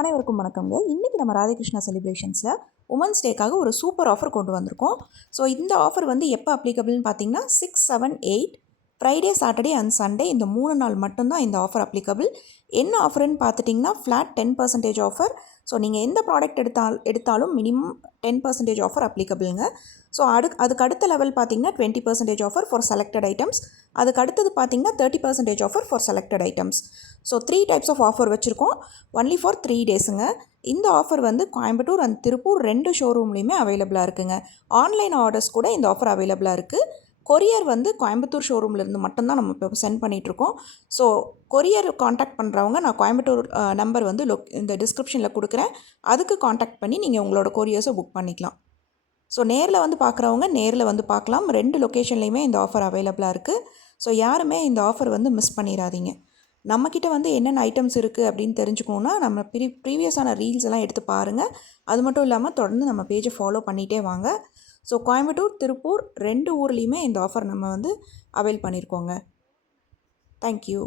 அனைவருக்கும் வணக்கங்க. இன்றைக்கி நம்ம ராதாகிருஷ்ணா செலிப்ரேஷன்ஸில் உமன்ஸ் டேக்காக ஒரு சூப்பர் ஆஃபர் கொண்டு வந்திருக்கோம். ஸோ இந்த ஆஃபர் வந்து எப்போ அப்ளிகபிள்னு பார்த்தீங்கன்னா 6, 7, 8 ஃப்ரைடே, சாட்டர்டே அண்ட் சண்டே இந்த 3 நாள் மட்டும்தான் இந்த ஆஃபர் அப்ளிகபிள். என்ன ஆஃபர்னு பார்த்துட்டிங்கன்னா ஃப்ளாட் 10% ஆஃபர். ஸோ நீங்கள் எந்த ப்ராடக்ட் எடுத்தாலும் மினிமம் 10% ஆஃபர் அப்ளிகபிளுங்க. ஸோ அதுக்கு அடுத்த லெவல் பார்த்தீங்கன்னா 20% ஆஃபர் ஃபார் செலக்டட் ஐட்டம்ஸ். அதுக்கு அடுத்தது பார்த்தீங்கன்னா 30% offer for selected items. So 3 types of offer வச்சுருக்கோம். ஒன்லி ஃபார் 3 டேஸுங்க. இந்த ஆஃபர் வந்து கோயம்புத்தூர் அண்ட் திருப்பூர் 2 ஷோரூம்லேயுமே அவைலபிளாக இருக்குங்க. ஆன்லைன் ஆர்டர்ஸ் கூட இந்த ஆஃபர் அவைலபிளாக இருக்குது. கொரியர் வந்து கோயம்புத்தூர் ஷோரூம்லேருந்து மட்டும்தான் நம்ம இப்போ சென்ட் பண்ணிகிட்ருக்கோம். ஸோ கொரியர் காண்டாக்ட் பண்ணுறவங்க நான் கோயம்புத்தூர் நம்பர் வந்து இந்த டிஸ்கிரிப்ஷனில் கொடுக்குறேன். அதுக்கு காண்டாக்ட் பண்ணி நீங்கள் உங்களோட கொரியர்ஸை புக் பண்ணிக்கலாம். ஸோ நேரில் வந்து பார்க்குறவங்க நேரில் வந்து பார்க்கலாம். 2 லொக்கேஷன்லேயுமே இந்த ஆஃபர் அவைலபிளாக இருக்குது. ஸோ யாருமே இந்த ஆஃபர் வந்து மிஸ் பண்ணிடாதீங்க. நம்மக்கிட்ட வந்து என்னென்ன ஐட்டம்ஸ் இருக்குது அப்படின்னு தெரிஞ்சுக்கணுன்னா நம்ம ப்ரீவியஸான ரீல்ஸ் எல்லாம் எடுத்து பாருங்கள். அது மட்டும் இல்லாமல் தொடர்ந்து நம்ம பேஜை ஃபாலோ பண்ணிகிட்டே வாங்க. ஸோ கோயம்புத்தூர், திருப்பூர் 2 ஊர்லேயுமே இந்த ஆஃபர் நம்ம வந்து அவைல் பண்ணியிருக்கோங்க. தேங்க்யூ.